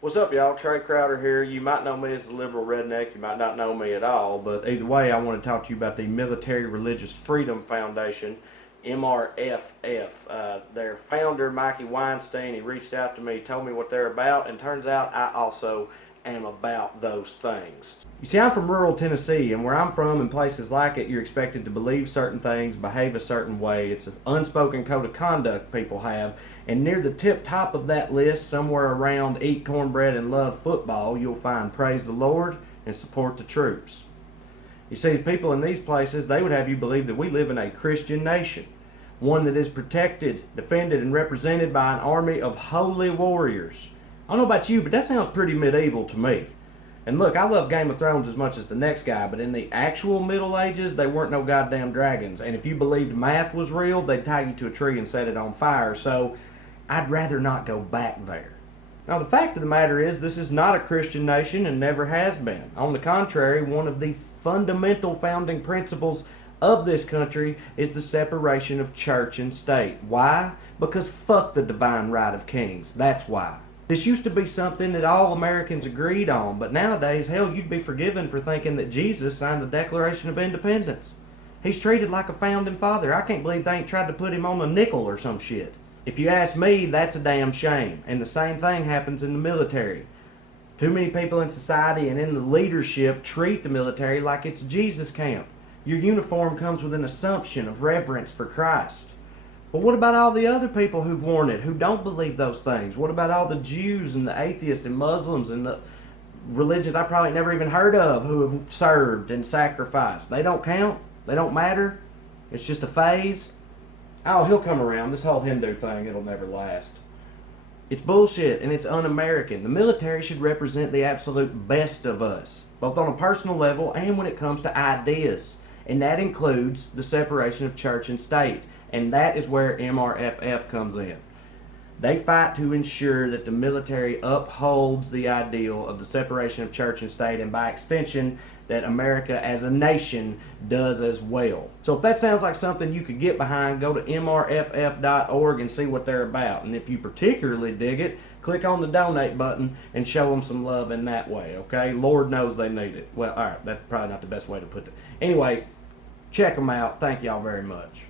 What's up, y'all? Trae Crowder here. You might know me as the liberal redneck. You might not know me at all, but either way, I want to talk to you about the Military Religious Freedom Foundation, MRFF. Their founder, Mikey Weinstein, he reached out to me, told me what they're about, and turns out I also am about those things. You see, I'm from rural Tennessee, and where I'm from, in places like it, you're expected to believe certain things, behave a certain way. It's an unspoken code of conduct people have, and near the tip top of that list, somewhere around eat cornbread and love football, you'll find praise the Lord and support the troops. You see, people in these places, they would have you believe that we live in a Christian nation, one that is protected, defended, and represented by an army of holy warriors. I don't know about you, but that sounds pretty medieval to me. And look, I love Game of Thrones as much as the next guy, but in the actual Middle Ages, they weren't no goddamn dragons. And if you believed math was real, they'd tie you to a tree and set it on fire. So I'd rather not go back there. Now, the fact of the matter is, this is not a Christian nation and never has been. On the contrary, one of the fundamental founding principles of this country is the separation of church and state. Why? Because fuck the divine right of kings. That's why. This used to be something that all Americans agreed on, but nowadays, hell, you'd be forgiven for thinking that Jesus signed the Declaration of Independence. He's treated like a founding father. I can't believe they ain't tried to put him on a nickel or some shit. If you ask me, that's a damn shame. And the same thing happens in the military. Too many people in society and in the leadership treat the military like it's a Jesus camp. Your uniform comes with an assumption of reverence for Christ. But what about all the other people who've worn it, who don't believe those things? What about all the Jews and the atheists and Muslims and the religions I probably never even heard of who have served and sacrificed? They don't count? They don't matter? It's just a phase? Oh, he'll come around. This whole Hindu thing, it'll never last. It's bullshit and it's un-American. The military should represent the absolute best of us, both on a personal level and when it comes to ideas. And that includes the separation of church and state. And that is where MRFF comes in. They fight to ensure that the military upholds the ideal of the separation of church and state, and by extension, that America as a nation does as well. So if that sounds like something you could get behind, go to mrff.org and see what they're about. And if you particularly dig it, click on the donate button and show them some love in that way, okay? Lord knows they need it. Well, all right, that's probably not the best way to put it. Anyway, check them out. Thank y'all very much.